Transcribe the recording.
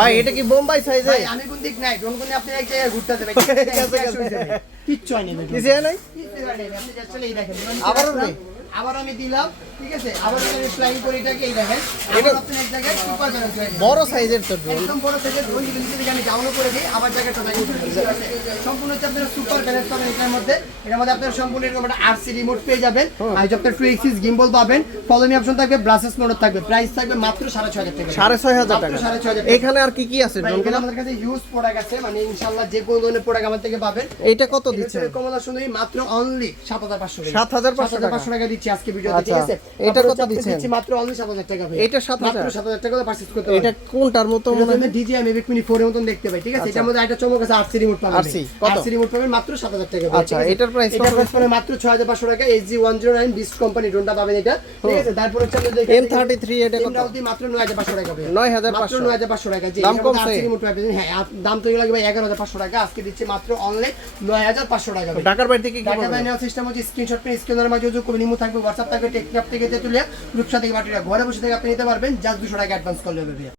ভাই এটা কি বোম্বাই সাইজে? ভাই আমি কোন দিক নাই, কোন আপনি এক জায়গায় ঘুরতে যাবেন, কিচ্ছু হয় না, কিছু হয় নাই? কিচ্ছু হয় না, আপনি জাস্ট এই দেখেন আবারও নেই? আবার আমি দিলাম, ঠিক আছে, আবার আমি ফ্লাইং করি এটাকে, এই দেখেন এটা আপনি এক জায়গায় সুপার ব্যালেন্স হয়ে যাবে, বড় সাইজের তো ড্রোন। একদম বড় থেকে ড্রোন যদি নিচে আমি ডাউনও করে দিই আবার জায়গাটা জায়গায় উঠে যাবে, ঠিক আছে? সম্পূর্ণ হচ্ছে আপনারা সুপার ব্যালেন্স পাবেন এটার মধ্যে। এটার মধ্যে আপনারা সম্পূর্ণ এরকম একটা আরসি রিমোট পেয়ে যাবেন, আর যে আপনার 2 এক্সিস গিম্বল পাবেন, ফলো মি অপশন থাকবে, ব্রাসেস মোড থাকবে, প্রাইস থাকবে মাত্র 6500 টাকা। 6500 টাকা। 6500 এখানে আর কি কি আছে ভাই, ড্রোন? এখানে আমাদের কাছে হিউজ প্রোডাক্ট আছে, মানে ইনশাআল্লাহ যে কোনো ধরনের প্রোডাক্ট আমার থেকে পাবেন। এইটা কত দিচ্ছে? কমলা সুন্দরী মাত্র অনলি 7500 টাকা। 7500 টাকা দিচ্ছি আজকে ভিডিওতে, ঠিক আছে? এটা কত তারপর দিচ্ছেন? দিচ্ছি মাত্র অনলি 7000 টাকা ভাই। এটা 7000? মাত্র 7000 টাকা পারচেজ করতে এটা পারবেন। কোনটার মতো মনে হয়? DJI Mavic Mini 4 এর মতন দেখতে পাই, ঠিক আছে? এটার মধ্যে একটা চমক আছে, আরসি রিমোট পাবেন। RC কত? আরসি রিমোট পাবেন মাত্র 7000 টাকা ভাই, আচ্ছা, ঠিক আছে? এটার প্রাইস এটার প্রাইস পাবেন মাত্র 6500 টাকা। SG109 বিস্ট কোম্পানি ড্রোনটা পাবেন এটা, ঠিক আছে? তারপর হচ্ছে আমাদের M33 এটা কত? মাত্র 9500 টাকা ভাই। 9500 মাত্র 9500 টাকা। জি, দাম এটার কমছে? মধ্যে RC রিমোট পাবেন। হ্যাঁ, দাম তো লাগবে 11500 টাকা, আজকে দিচ্ছি মাত্র অনলি 9500 টাকা ভাই। ঢাকার বাইরে থেকে কি ঢাকা বলবেন? বাইরে নেওয়ার সিস্টেম হচ্ছে স্ক্রিনশট পেয়ে স্ক্রিনের মাঝে যোগ করে নিমু থাকবে, WhatsApp থাকবে, টেকনাফ থেকে তেতুলিয়া, রূপসা থেকে বাটিরা, ঘরে বসে থেকে আপনি নিতে পারবেন, জাস্ট 200 টাকা অ্যাডভান্স করলে হবে।